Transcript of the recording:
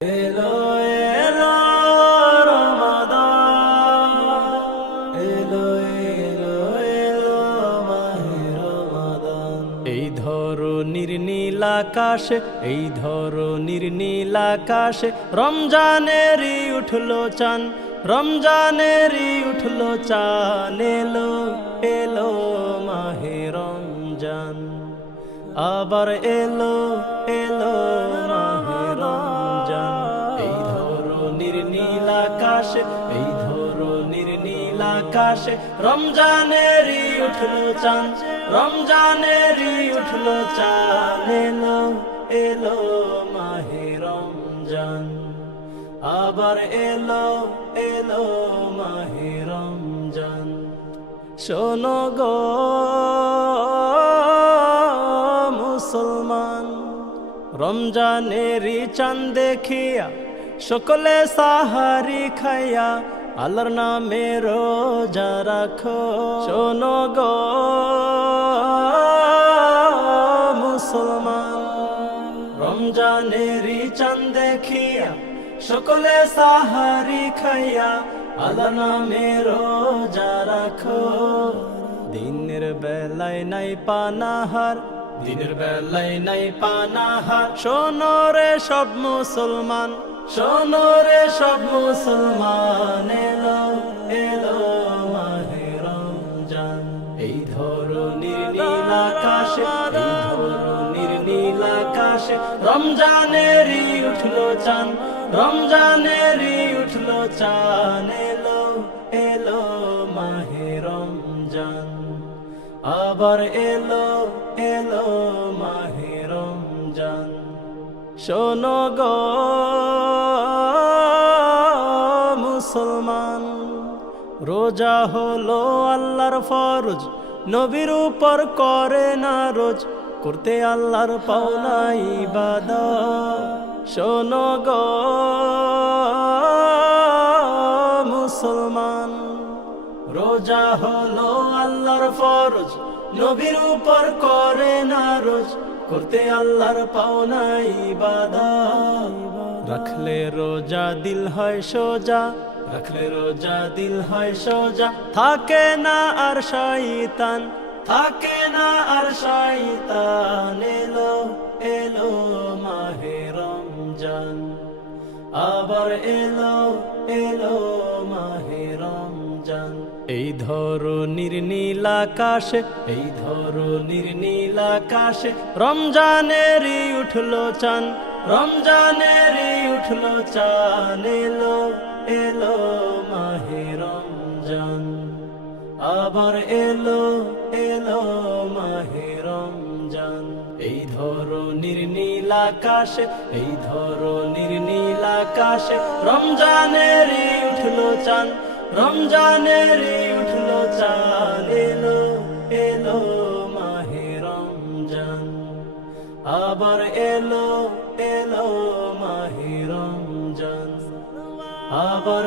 এলো এলো রমাদান, এলো এলো এলো মাহে রমাদান। এই ধরনীর নীল আকাশে, এই ধরনীর নীল আকাশে রমজানেরই উঠলো চান, রমজানেরই উঠলো চান। এলো এলো মাহে রমজান, আবার এলো এলো মাহে রমজান। এই ধরনীর নীল আকাশে, এই ধরনীর নীল আকাশে রমজানেরই উঠলো চান, রমজানেরই উঠলো চান। এলো এলো মাহে রমজান, আবার এলো এলো মাহে রমজান। শোনো গো মুসলমান, রমজানেরই চাঁদ দেখিয়া সকলে সাহারি খাইয়া আল্লাহর নামে রোজা রাখো। শোনো গো মুসলমান, রমজানেরই চাঁদ দেখিয়া সকলে সাহারি খাইয়া আল্লাহর নামে রোজা রাখো। দিনের বেলায় নাই পানাহার, দিনের বেলায় নাই পানাহার। শোনো রে সব মুসলমান, শোনো রে সব মুসলমান। এলো এলো মাহে রমজান, এই ধরনীর নীল আকাশে, এই ধরনীর নীল আকাশে রমজানেরই উঠলো চান, রমজানেরই উঠলো চান। এলো এলো মাহে রমজান, আবার এলো এলো মাহে রমজান। শোনো গো মুসলমান, রোজা হলো আল্লাহর ফরজ, নবীর উপর করে না রোজ, করতে আল্লাহর পাওনা ইবাদত। শোনো গো মুসলমান, রোজা হলো আল্লাহর ফরজ, নবীর উপর করে না রোজ, করতে আল্লাহর পাওনা ইবাদত। রাখলে রোজা দিল হয় সোজা, রাখলে রোজা দিল হয় সোজা, থাকে না আর শয়তান, থাকে না আর শয়তান। এলো এলো মাহে রমজান, আবার এলো এলো মাহে রমজান। এই ধরনীর নীল আকাশে, এই ধরনীর নীল আকাশে রমজানেরই উঠলো চান, রমজানেরই উঠলো চান। এলো এলো মাহে রমজান, আবার এলো এলো মাহে রমজান। এই ধরনীর নীল আকাশে, এই ধরনীর নীল আকাশে রমজানেরই উঠলো চান, রমজানেরই উঠলো চান। এলো এলো মাহে রমজান, আবার এলো এলো মাহে রমজান, আবার